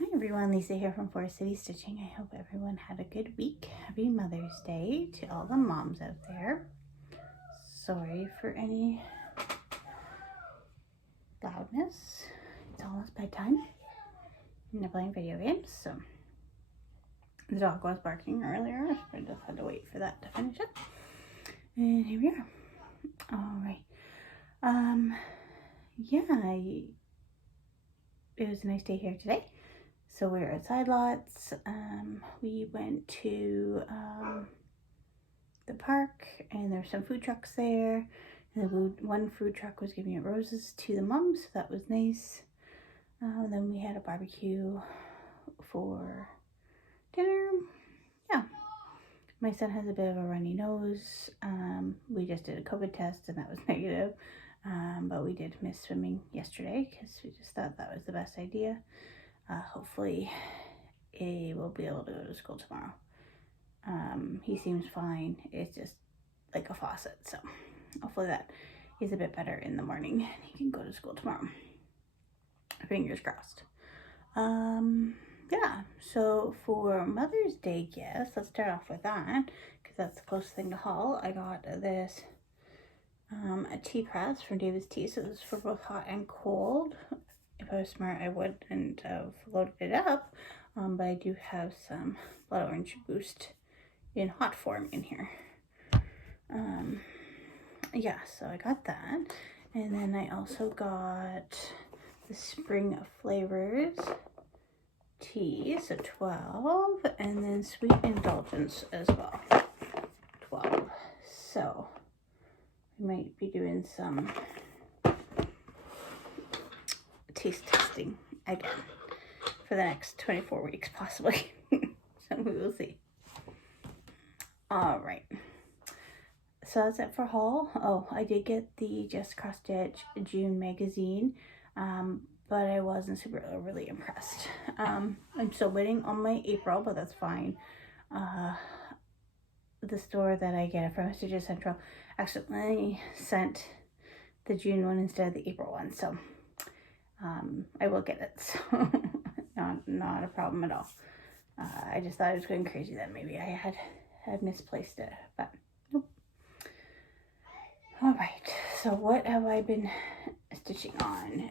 Hi everyone, Lisa here from Forest City Stitching. I hope everyone had a good week. Happy Mother's Day to all the moms out there. Sorry for any loudness. It's almost bedtime. And they're playing video games, so the dog was barking earlier, so I just had to wait for that to finish up. And here we are. Alright. Yeah, it was a nice day here today. So we're outside lots. We went to the park and there's some food trucks there. And one food truck was giving out roses to the mums, so that was nice. And then we had a barbecue for dinner. Yeah. My son has a bit of a runny nose. We just did a COVID test and that was negative. But we did miss swimming yesterday because we just thought that was the best idea. Hopefully he will be able to go to school tomorrow. He seems fine. It's just like a faucet, so hopefully that is a bit better in the morning and he can go to school tomorrow. Fingers crossed. Yeah, so for Mother's Day gifts, let's start off with that because that's the closest thing to haul. I got this a tea press from David's Tea, so this is for both hot and cold. If I was smart, I wouldn't have loaded it up, but I do have some Blood Orange Boost in hot form in here. Yeah, so I got that. And then I also got the Spring of Flavors tea, so 12, and then Sweet Indulgence as well, 12. So I might be doing some taste testing again for the next 24 weeks possibly. So we will see. All right, so that's it for haul. Oh, I did get the Just Cross Stitch June magazine, but I wasn't super really impressed. I'm still waiting on my April, but that's fine. The store that I get it from, Stitches Central, accidentally sent the June one instead of the April one, so I will get it, so not a problem at all. I just thought it was going crazy that maybe I had misplaced it, but nope. All right, so what have I been stitching on?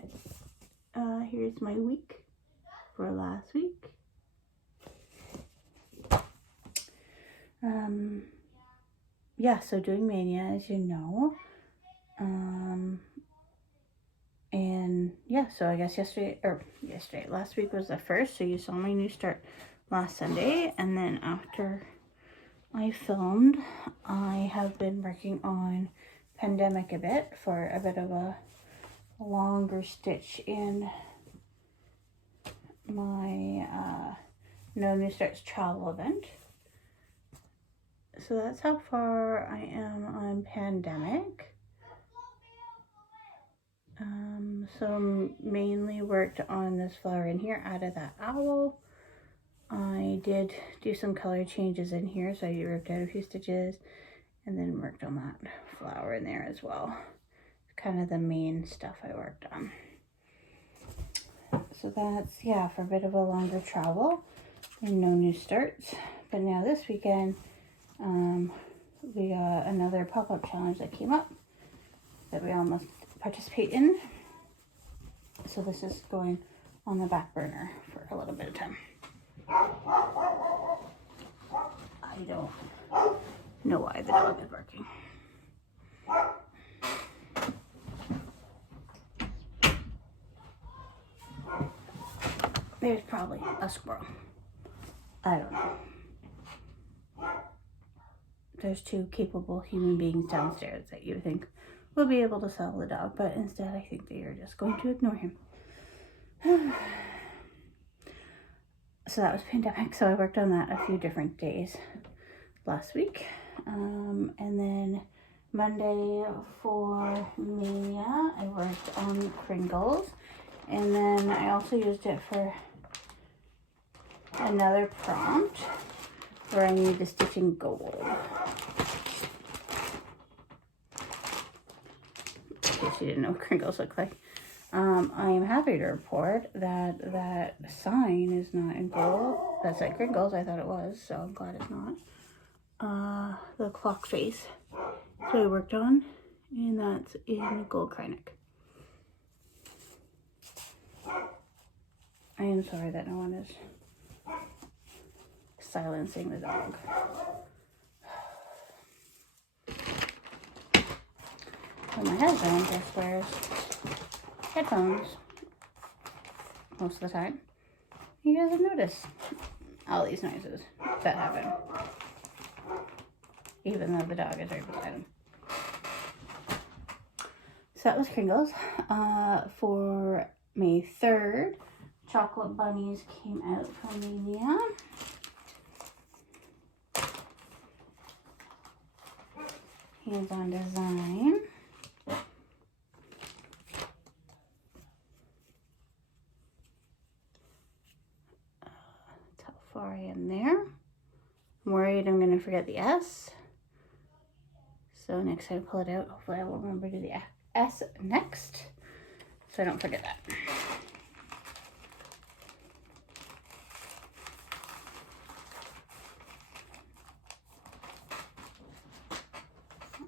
Here's my week for last week. Yeah, so doing Mania, as you know. And yeah, so I guess last week was the first, so you saw my new start last Sunday, and then after I filmed, I have been working on Pandemic a bit for a bit of a longer stitch in my No New Starts travel event. So that's how far I am on Pandemic. So mainly worked on this flower in here out of that owl. I did do some color changes in here, so I ripped out a few stitches and then worked on that flower in there as well. Kind of the main stuff I worked on. So that's, yeah, for a bit of a longer travel and No New Starts. But now this weekend, we got another pop-up challenge that came up that we all must participate in. So this is going on the back burner for a little bit of time. I don't know why the dog is barking. There's probably a squirrel. I don't know. There's two capable human beings downstairs that you would think will be able to sell the dog, but instead I think they are just going to ignore him. So that was Pandemic, so I worked on that a few different days last week. And then Monday for Mania, I worked on Kringles, and then I also used it for another prompt where I need the stitching gold. In case you didn't know what Kringles look like. I am happy to report that that sign is not in gold. That's at Gringles, I thought it was, so I'm glad it's not. The clock face that I worked on, and that's in Gold Kreinik. I am sorry that no one is silencing the dog. So my husband just wears headphones most of the time. He doesn't notice all these noises that happen, even though the dog is right beside him. So that was Kringles. For May 3rd, chocolate bunnies came out from Mania. Hands-on design. That's how far I am there. I'm worried I'm going to forget the S. So next time I pull it out, hopefully I will remember to do the S next, so I don't forget that.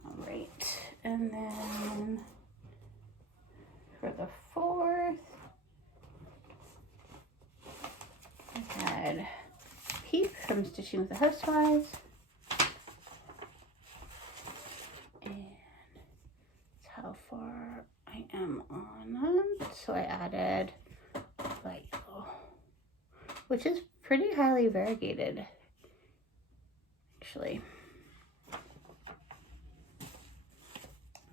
All right, and then for the 4th, I had Peep from Stitching with the Housewives. How far I am on that. So I added light yellow, which is pretty highly variegated, actually.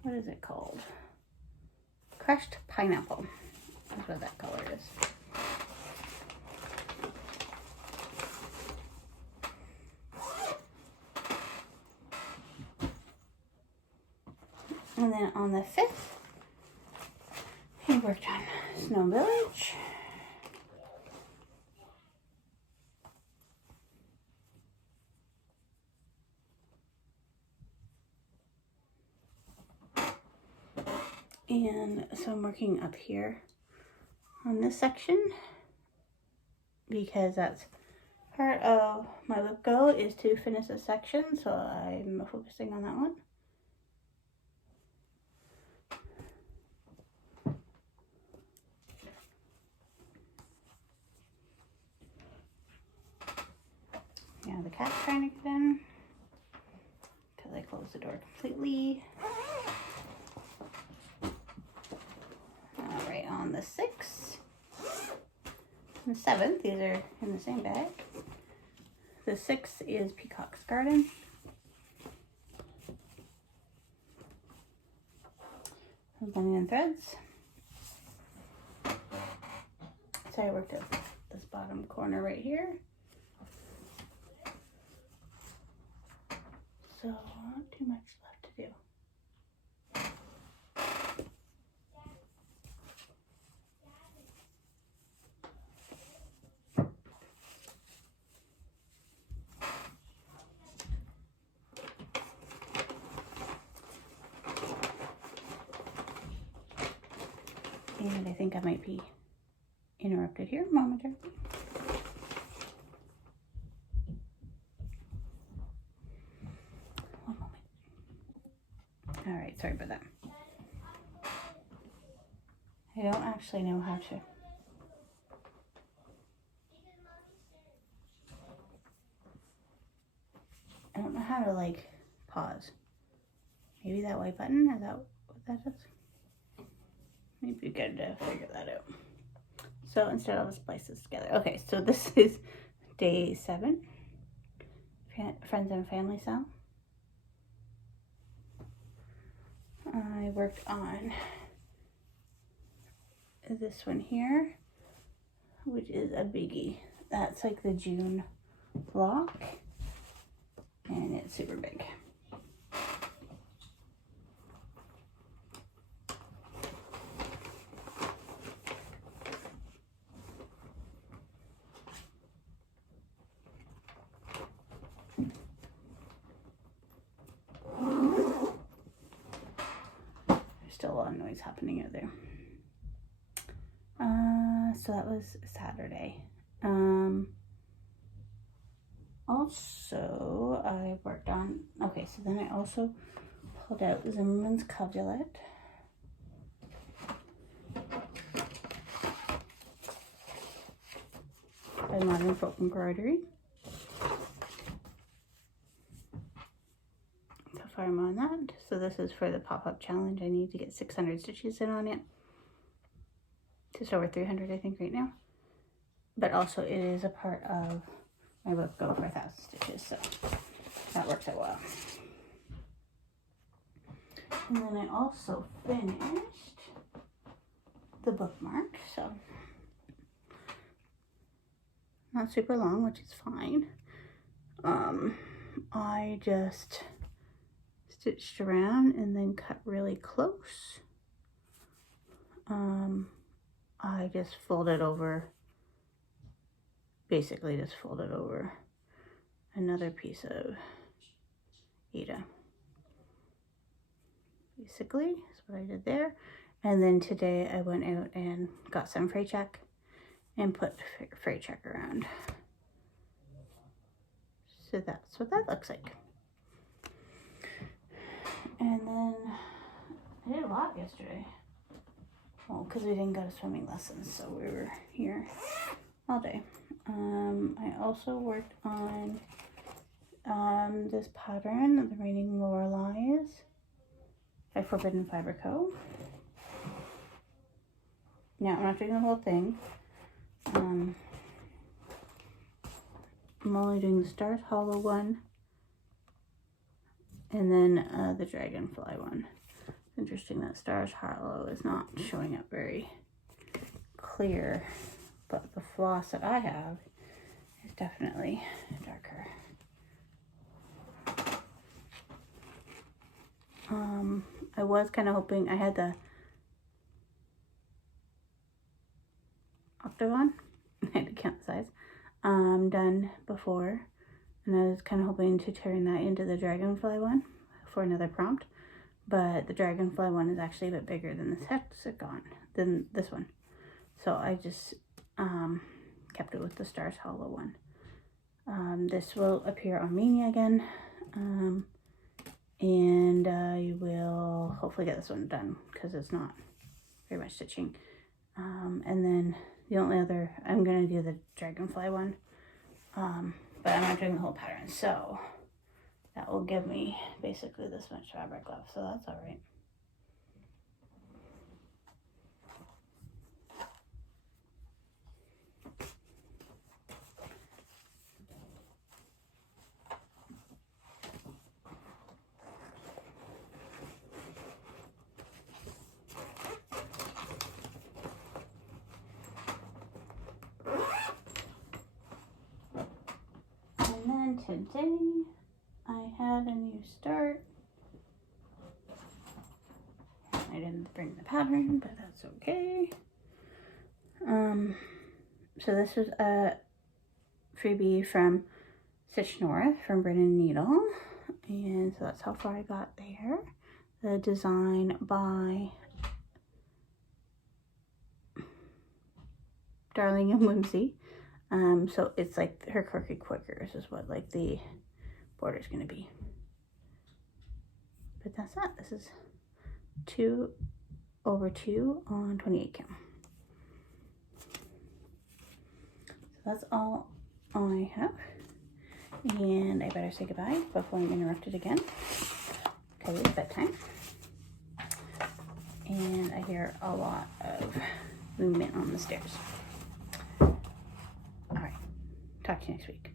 What is it called? Crushed pineapple is what that color is. And then on the 5th, he worked on Snow Village. And so I'm working up here on this section because that's part of my loop go is to finish this section. So I'm focusing on that one. Yeah, the cat's trying to get in because I closed the door completely. All right, on the 6th and 7th, these are in the same bag. The 6th is Peacock's Garden. Bunny and Threads. So I worked up this bottom corner right here. So not too much left to do. And I think I might be interrupted here momentarily. One moment. All right, sorry about that. I don't actually know how to. I don't know how to like pause. Maybe that white button, is that what that is? Maybe good to figure that out. So instead I'll just splice this together. Okay, so this is day 7. Friends and Family Cell. I worked on this one here, which is a biggie. That's like the June block, and it's super big. There's still a lot of noise happening out there. So that was Saturday. Also, I worked on, okay, so then I also pulled out Zimmerman's Covulet. By Modern Folk Embroidery. So far I'm on that. So this is for the pop-up challenge. I need to get 600 stitches in on it. Just over 300 I think right now. But also it is a part of my book Go for 1,000 Stitches, so that works out well. And then I also finished the bookmark, so not super long, which is fine. I just stitched around and then cut really close. I just folded over, basically just folded over another piece of Eda. Basically, is what I did there. And then today I went out and got some fray check and put fray check around. So that's what that looks like. And then I did a lot yesterday. Well, because we didn't go to swimming lessons, so we were here all day. I also worked on this pattern, The Raining Loreleis by Forbidden Fiber Co. Now, I'm not doing the whole thing. I'm only doing the Stars Hollow one and then the Dragonfly one. Interesting that Stars Hollow is not showing up very clear, but the floss that I have is definitely darker. I was kind of hoping I had the octagon, I had to count the size, done before, and I was kind of hoping to turn that into the Dragonfly one for another prompt, but the Dragonfly one is actually a bit bigger than this hexagon, than this one, so I just kept it with the Stars Hollow one. This will appear on Mania again, and I will hopefully get this one done because it's not very much stitching. And then the only other, I'm going to do the Dragonfly one, but I'm not doing the whole pattern, so that will give me basically this much fabric left, so that's all right. And then today I had a new start. I didn't bring the pattern, but that's okay. So this was a freebie from Stitch North from Brennan Needle, and so that's how far I got there. The design by Darling and Whimsy. So it's like her Crooked Quakers is what like the border's gonna be. But that's that. This is 2/2 on 28 count. So that's all I have. And I better say goodbye before I'm interrupted again, because it's bedtime. And I hear a lot of movement on the stairs. All right, talk to you next week.